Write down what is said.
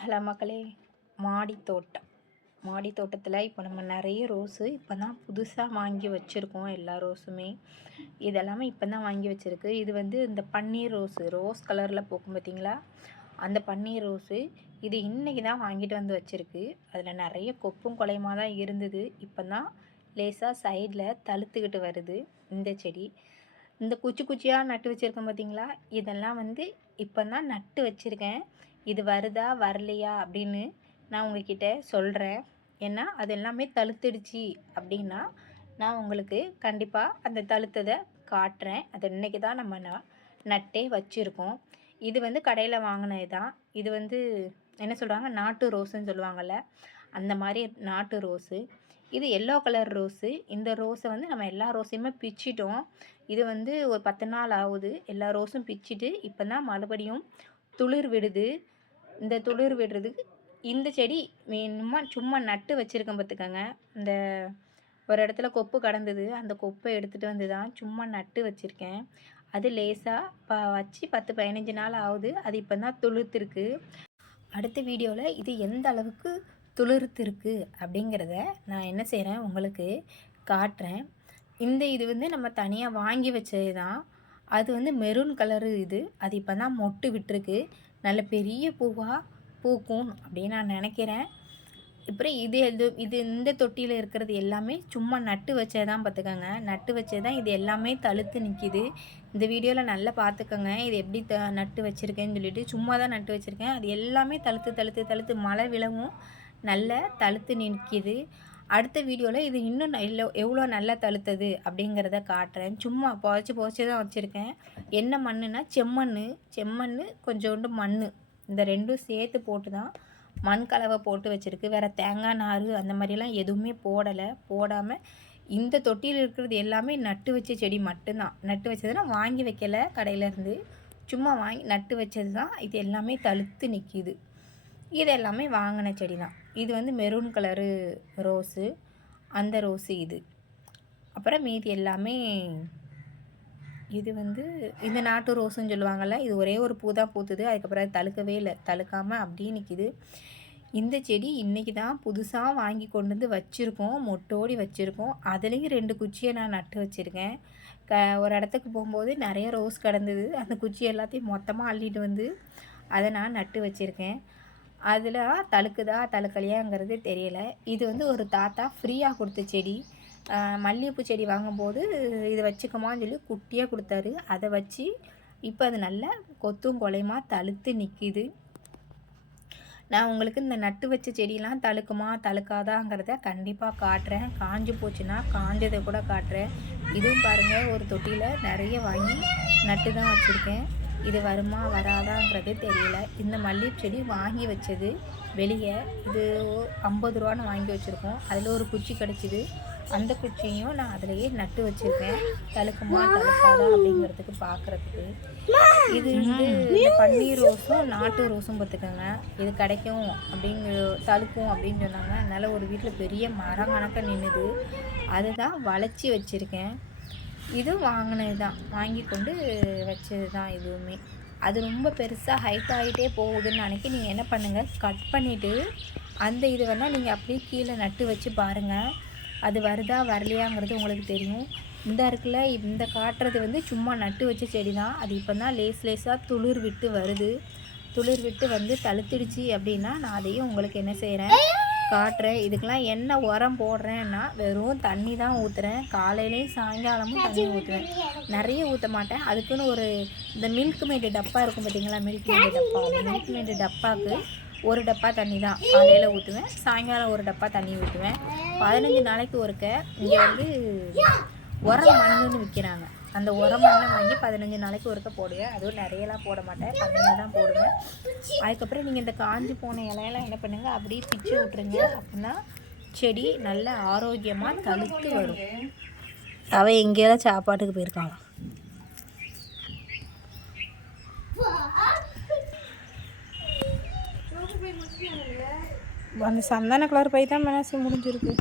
Hello மக்களே, மாடி தோட்டத்தில் இப்போ நம்ம நிறைய ரோஸு இப்போ தான் புதுசாக வாங்கி வச்சுருக்கோம். எல்லா ரோஸுமே இதெல்லாமே இப்போ தான் வாங்கி வச்சுருக்கு. இது வந்து இந்த பன்னீர் ரோஸ் கலரில் பூக்கும் பார்த்திங்களா, அந்த பன்னீர் ரோஸு. இது இன்றைக்கி தான் வாங்கிட்டு வந்து வச்சுருக்கு. அதில் நிறைய கொப்பும் குலையுமா தான் இருந்தது. இப்போ தான் லேசாக சைடில் தழுத்துக்கிட்டு வருது இந்த செடி. இந்த குச்சி குச்சியாக நட்டு வச்சுருக்கேன் பார்த்திங்களா, இதெல்லாம் வந்து இப்போ தான் நட்டு வச்சுருக்கேன். இது வருதா வரலையா அப்படின்னு நான் உங்ககிட்ட சொல்கிறேன். ஏன்னா அது எல்லாமே தழுத்துடுச்சு அப்படின்னா நான் உங்களுக்கு கண்டிப்பாக அந்த தழுத்ததை காட்டுறேன். அது இன்றைக்கி தான் நம்ம நட்டே வச்சுருக்கோம். இது வந்து கடையில் வாங்கினது தான். இது வந்து என்ன சொல்கிறாங்க, நாட்டு ரோஸுன்னு சொல்லுவாங்கள்ல, அந்த மாதிரி நாட்டு ரோஸு. இது எல்லோ கலர் ரோஸு. இந்த ரோஸை வந்து நம்ம எல்லா ரோஸையுமே பிச்சிட்டோம். இது வந்து ஒரு 10 நாள் ஆகுது. எல்லா ரோஸும் பிச்சிட்டு இப்போ தான் மறுபடியும் துளிர் விடுது. இந்த துளிர் விடுறதுக்கு இந்த செடி சும்மா நட்டு வச்சுருக்கேன் பார்த்துக்கோங்க. இந்த ஒரு இடத்துல கொப்பு கடந்தது, அந்த கொப்பை எடுத்துகிட்டு வந்து தான் சும்மா நட்டு வச்சுருக்கேன். அது லேசாக வச்சு 10-15 நாள் ஆகுது. அது இப்போ தான் துளிர்த்துருக்கு. அடுத்த வீடியோவில் இது எந்த அளவுக்கு துளிர்த்துருக்கு அப்படிங்கிறத நான் என்ன செய்கிறேன் உங்களுக்கு காட்டுறேன். இது வந்து நம்ம தனியாக வாங்கி வச்சது தான். அது வந்து மெரூன் கலரு. அது இப்போ தான் மொட்டு விட்டுருக்கு. நல்ல பெரிய பூவாக பூக்கும் அப்படின்னு நான் நினைக்கிறேன். அப்புறம் இது இந்த தொட்டியில் இருக்கிறது எல்லாமே சும்மா நட்டு வச்சதான் பார்த்துக்கோங்க. நட்டு வச்சதான் இது எல்லாமே தழுத்து நிற்கிது. இந்த வீடியோவில் நல்லா பார்த்துக்கோங்க. இது எப்படி நட்டு வச்சுருக்கேன்னு சொல்லிட்டு சும்மா தான் நட்டு வச்சுருக்கேன். அது எல்லாமே தழுத்து மழை விழவும் நல்ல தழுத்து நிற்கிது. அடுத்த வீடியோவில் இது இன்னும் எவ்வளோ நல்லா தழுத்தது அப்படிங்கிறத காட்டுறேன். சும்மா புதைச்சி தான் வச்சுருக்கேன். என்ன மண்ணுனா செம்மண் கொஞ்சோண்டு மண், இந்த ரெண்டும் சேர்த்து போட்டு தான் மண் கலவை போட்டு வச்சுருக்கு. வேறு தேங்காய் நார் அந்த மாதிரிலாம் எதுவுமே போடாமல் இந்த தொட்டியில் இருக்கிறது எல்லாமே நட்டு வச்ச செடி மட்டும்தான். நட்டு வச்சதுன்னா வாங்கி வைக்கலை கடையிலேருந்து, சும்மா வாங்கி நட்டு வச்சது தான். இது எல்லாமே தழுத்து நிற்கிது. இது எல்லாமே வாங்கின செடி தான். இது வந்து மெரூன் கலரு ரோஸு, அந்த ரோஸு இது. அப்புறம் மீதி எல்லாமே இது வந்து இந்த நாட்டு ரோஸுன்னு சொல்லுவாங்கள்ல, இது ஒரே ஒரு பூ தான் பூத்துது. அதுக்கப்புறம் அது தழுக்கவே இல்லை, தழுக்காமல் அப்படியே நிற்கிது. இந்த செடி இன்றைக்கி தான் புதுசாக வாங்கி கொண்டு வந்து வச்சுருக்கோம், மொட்டோடி வச்சுருக்கோம். அதுலேயும் 2 குச்சியை நான் நட்டு வச்சுருக்கேன். ஒரு இடத்துக்கு போகும்போது நிறைய ரோஸ் கிடந்தது. அந்த குச்சி எல்லாத்தையும் மொத்தமாக அள்ளிட்டு வந்து அதை நான் நட்டு வச்சுருக்கேன். அதில் தழுக்குதா தழுக்கலையாங்கிறது தெரியலை. இது வந்து ஒரு தாத்தா ஃப்ரீயாக கொடுத்த செடி. மல்லிகைப்பூ செடி வாங்கும்போது இதை வச்சுக்கமான்னு சொல்லி குட்டியாக கொடுத்தாரு. அதை வச்சு இப்போ அது நல்லா கொத்தும் கொலையுமா தழுத்து நிற்கிது. நான் உங்களுக்கு இந்த நட்டு வச்ச செடியெலாம் தழுக்குமா தழுக்காதாங்கிறத கண்டிப்பாக காட்டுறேன். காஞ்சி போச்சுன்னா காஞ்சதை கூட காட்டுறேன். இதுவும் பாருங்கள், ஒரு தொட்டியில் நிறைய வாங்கி நட்டு தான் வச்சுருக்கேன். இது வருமா வராதாங்கிறது தெரியல. இந்த மல்லிகைப்பூ செடி வாங்கி வச்சது வெளியே. இது 50 ரூபான்னு வாங்கி வச்சுருக்கோம். அதில் ஒரு குச்சி கிடச்சிது. அந்த குச்சியும் நான் அதிலேயே நட்டு வச்சுருக்கேன். தழுக்குமா தழுக்காதா அப்படிங்கிறதுக்கு பார்க்குறதுக்கு. இது வந்து இந்த பன்னீர் ரோஸும் நாட்டு ரோஸும் பார்த்துக்கோங்க. இது கிடைக்கும் தழுக்கும் அப்படின்னு சொன்னாங்க. அதனால் ஒரு வீட்டில் பெரிய மரம் கணக்க நின்றுது. அதுதான் வளைச்சி வச்சுருக்கேன். இது வாங்கினது தான், வாங்கி கொண்டு வச்சது தான். இதுவுமே அது ரொம்ப பெருசாக ஹைட் ஆகிட்டே போகுதுன்னு நினைக்கி நீங்கள் என்ன பண்ணுங்கள், கட் பண்ணிவிட்டு அந்த இது வேணால் நீங்கள் அப்படியே கீழே நட்டு வச்சு பாருங்கள். அது வருதா வரலையாங்கிறது உங்களுக்கு தெரியும். இந்த காட்டுறது வந்து சும்மா நட்டு வச்ச செடி தான். அது இப்போ தான் லேசாக துளிர் விட்டு வருது. துளிர் விட்டு வந்து தழுத்துடுச்சு அப்படின்னா நான் அதையும் உங்களுக்கு என்ன செய்கிறேன் காட்டுறேன். இதுக்கெல்லாம் என்ன உரம் போடுறேன்னா வெறும் தண்ணி தான் ஊற்றுறேன். காலையிலையும் சாயங்காலமும் தண்ணி ஊற்றுவேன். நிறைய ஊற்ற மாட்டேன். அதுக்குன்னு இந்த மில்க் மேடு டப்பா இருக்கும் பார்த்திங்களா, மில்க் மேடு டப்பா. அந்த மில்க் மேடு டப்பாவுக்கு ஒரு டப்பா தண்ணி தான் காலையில் ஊற்றுவேன். சாயங்காலம் ஒரு டப்பா தண்ணி ஊற்றுவேன். 15 நாளைக்கு ஒருக்க இங்கே வந்து உரம் மண்ணுன்னு விற்கிறாங்க. அந்த உரம் மண்ணை வாங்கி 15 நாளைக்கு ஒருக்க போடுவேன். அதுவும் நிறையலாம் போட மாட்டேன், கம்மியாக தான் போடுவேன். அதுக்கப்புறம் நீங்கள் இந்த காஞ்சி போன இலையெல்லாம் என்ன பண்ணுங்கள், அப்படியே பிச்சு விட்ருங்க. அப்படின்னா செடி நல்ல ஆரோக்கியமாக தழுத்து வரும். அவள் எங்கேயாவது சாப்பாட்டுக்கு போயிருக்காங்க. அந்த சந்தன கலர் பை தான் மனசு முடிஞ்சிருக்கு.